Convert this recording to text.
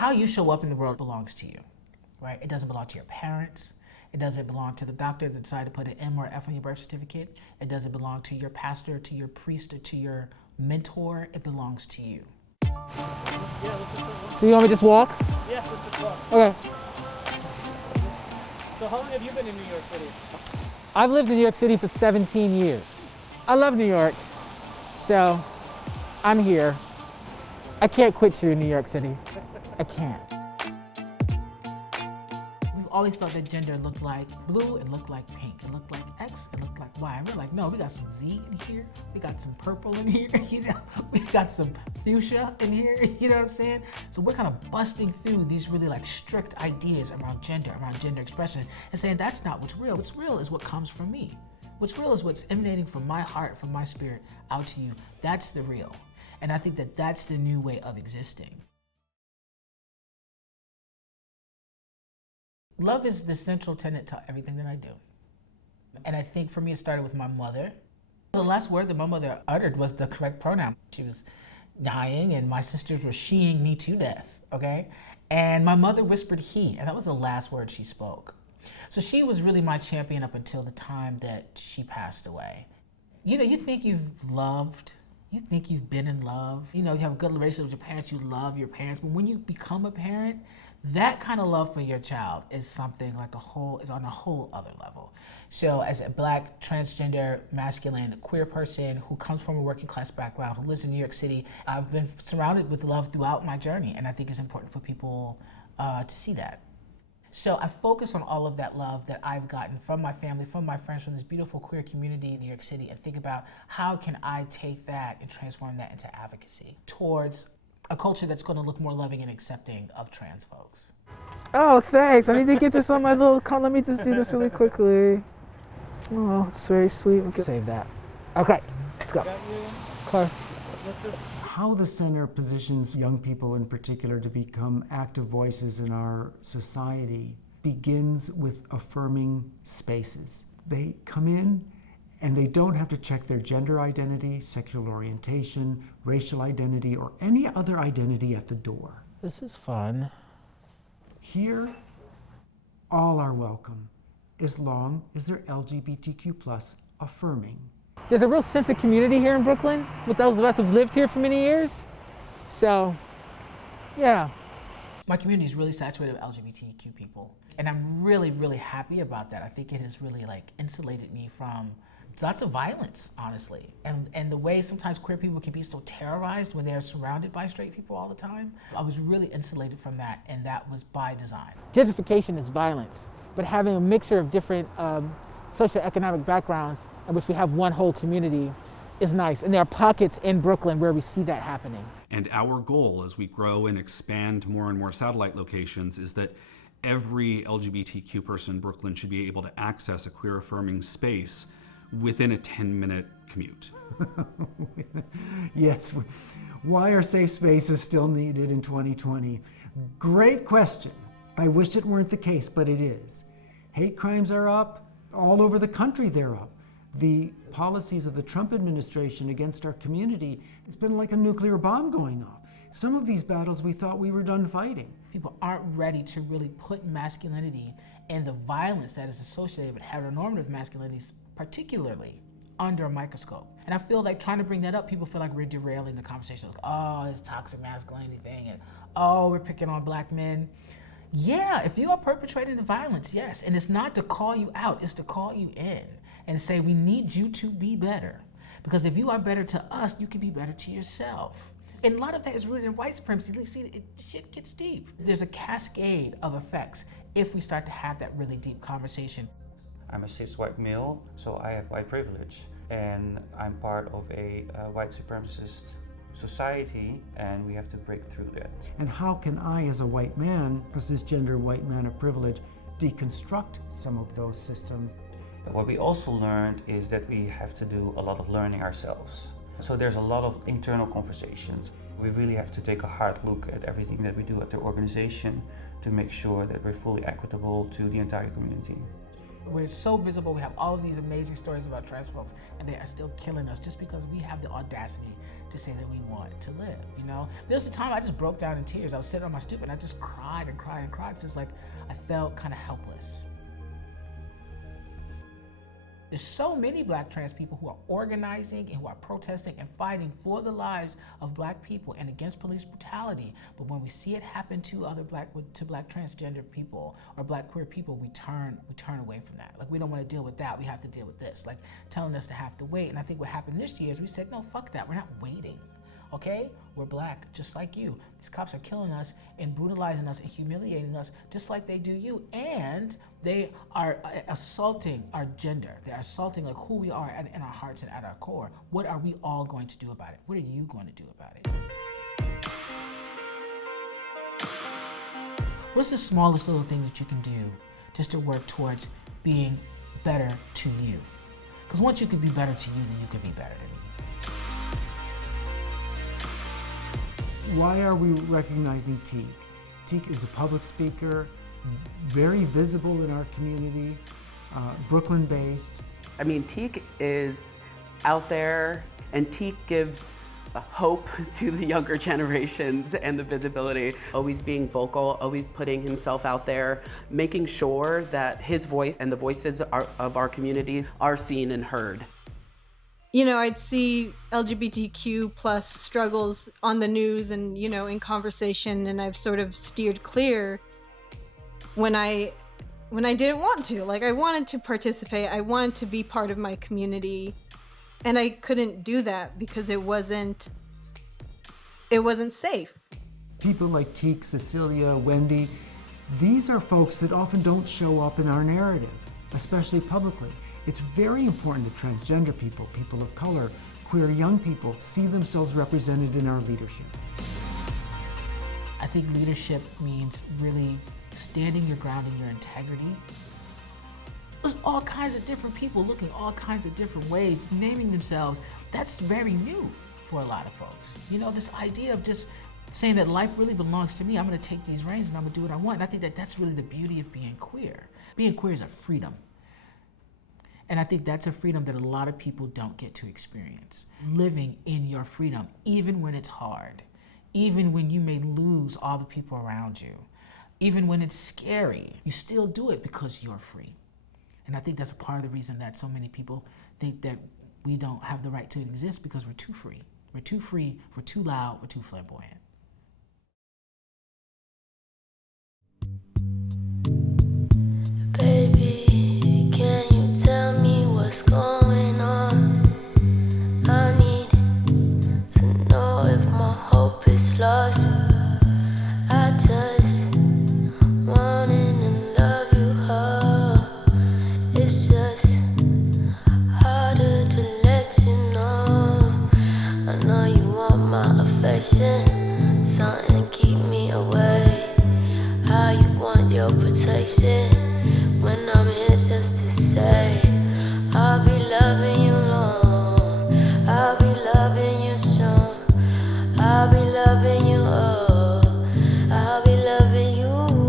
how you show up in the world belongs to you, right? It doesn't belong to your parents. It doesn't belong to the doctor that decided to put an M or F on your birth certificate. It doesn't belong to your pastor, to your priest, or to your mentor. It belongs to you. So you want me to just walk? Yeah, let's just walk. Okay. So how long have you been in New York City? I've lived in New York City for 17 years. I love New York, so I'm here. I can't quit you in New York City. I can't. We've always thought that gender looked like blue, it looked like pink, it looked like X, it looked like Y. And we're like, no, we got some Z in here, we got some purple in here, you know, we got some fuchsia in here, you know what I'm saying? So we're kind of busting through these really like strict ideas around gender expression, and saying that's not what's real. What's real is what comes from me. What's real is what's emanating from my heart, from my spirit out to you. That's the real. And I think that that's the new way of existing. Love is the central tenet to everything that I do. And I think for me, it started with my mother. The last word that my mother uttered was the correct pronoun. She was dying and my sisters were sheing me to death, okay? And my mother whispered he, and that was the last word she spoke. So she was really my champion up until the time that she passed away. You know, you think you've loved, you think you've been in love, you know, you have a good relationship with your parents, you love your parents, but when you become a parent, that kind of love for your child is something like is on a whole other level. So as a Black, transgender, masculine, queer person who comes from a working class background, who lives in New York City, I've been surrounded with love throughout my journey, and I think it's important for people to see that. So I focus on all of that love that I've gotten from my family, from my friends, from this beautiful queer community in New York City, and think about how can I take that and transform that into advocacy towards a culture that's going to look more loving and accepting of trans folks. Oh, thanks. I need to get this on my little card. Let me just do this really quickly. Oh, it's very sweet. We can save that. Okay, let's go. Okay. How the center positions young people in particular to become active voices in our society begins with affirming spaces. They come in and they don't have to check their gender identity, sexual orientation, racial identity, or any other identity at the door. This is fun. Here, all are welcome, as long as they're LGBTQ+ affirming. There's a real sense of community here in Brooklyn with those of us who've lived here for many years. So, yeah. My community is really saturated with LGBTQ people. And I'm really, really happy about that. I think it has really like insulated me from lots of violence, honestly. And the way sometimes queer people can be so terrorized when they're surrounded by straight people all the time. I was really insulated from that, and that was by design. Gentrification is violence, but having a mixture of different socioeconomic backgrounds in which we have one whole community is nice. And there are pockets in Brooklyn where we see that happening. And our goal as we grow and expand more and more satellite locations is that every LGBTQ person in Brooklyn should be able to access a queer affirming space within a 10-minute commute. Yes, why are safe spaces still needed in 2020? Great question. I wish it weren't the case, but it is. Hate crimes are up. All over the country they're up. The policies of the Trump administration against our community, it's been like a nuclear bomb going off. Some of these battles we thought we were done fighting. People aren't ready to really put masculinity and the violence that is associated with heteronormative masculinity particularly under a microscope. And I feel like trying to bring that up, people feel like we're derailing the conversation. Like, oh, this toxic masculinity thing, and oh, we're picking on Black men. Yeah, if you are perpetrating the violence, yes. And it's not to call you out, it's to call you in and say, we need you to be better. Because if you are better to us, you can be better to yourself. And a lot of that is rooted in white supremacy. See, shit gets deep. There's a cascade of effects if we start to have that really deep conversation. I'm a cis white male, so I have white privilege. And I'm part of a white supremacist society, and we have to break through that. And how can I, as a white man, a cisgender white man of privilege, deconstruct some of those systems? What we also learned is that we have to do a lot of learning ourselves. So there's a lot of internal conversations. We really have to take a hard look at everything that we do at the organization to make sure that we're fully equitable to the entire community. We're so visible. We have all of these amazing stories about trans folks, and they are still killing us just because we have the audacity to say that we want to live, you know? There's a time I just broke down in tears. I was sitting on my stoop and I just cried and cried and cried. It's just like I felt kind of helpless. There's so many Black trans people who are organizing and who are protesting and fighting for the lives of Black people and against police brutality. But when we see it happen to other Black transgender people or Black queer people, we turn away from that. Like, we don't want to deal with that. We have to deal with this. Like, telling us to have to wait. And I think what happened this year is we said, no, fuck that. We're not waiting. Okay? We're Black, just like you. These cops are killing us and brutalizing us and humiliating us just like they do you. And they are assaulting our gender. They're assaulting like who we are in our hearts and at our core. What are we all going to do about it? What are you going to do about it? What's the smallest little thing that you can do just to work towards being better to you? Because once you can be better to you, then you can be better to me. Why are we recognizing Tiq? Tiq is a public speaker, very visible in our community, Brooklyn-based. I mean, Tiq is out there, and Tiq gives hope to the younger generations and the visibility. Always being vocal, always putting himself out there, making sure that his voice and the voices of our communities are seen and heard. You know, I'd see LGBTQ plus struggles on the news and, you know, in conversation, and I've sort of steered clear when I didn't want to. Like, I wanted to participate, I wanted to be part of my community, and I couldn't do that because it wasn't safe. People like Tiq, Cecilia, Wendy, these are folks that often don't show up in our narrative, especially publicly. It's very important that transgender people, people of color, queer young people see themselves represented in our leadership. I think leadership means really standing your ground in your integrity. There's all kinds of different people looking all kinds of different ways, naming themselves. That's very new for a lot of folks. You know, this idea of just saying that life really belongs to me. I'm gonna take these reins and I'm gonna do what I want. And I think that that's really the beauty of being queer. Being queer is a freedom. And I think that's a freedom that a lot of people don't get to experience. Living in your freedom, even when it's hard, even when you may lose all the people around you, even when it's scary, you still do it because you're free. And I think that's a part of the reason that so many people think that we don't have the right to exist, because we're too free. We're too free, we're too loud, we're too flamboyant. Baby, can you tell me what's going on? I need to know if my hope is lost. I just wanting to love you, it's just harder to let you know. I know you want my affection, something to keep me away. How you want your protection when I'm here just to say I'll be loving you long, I'll be loving you strong, I'll be loving you, oh, I'll be loving you, oh.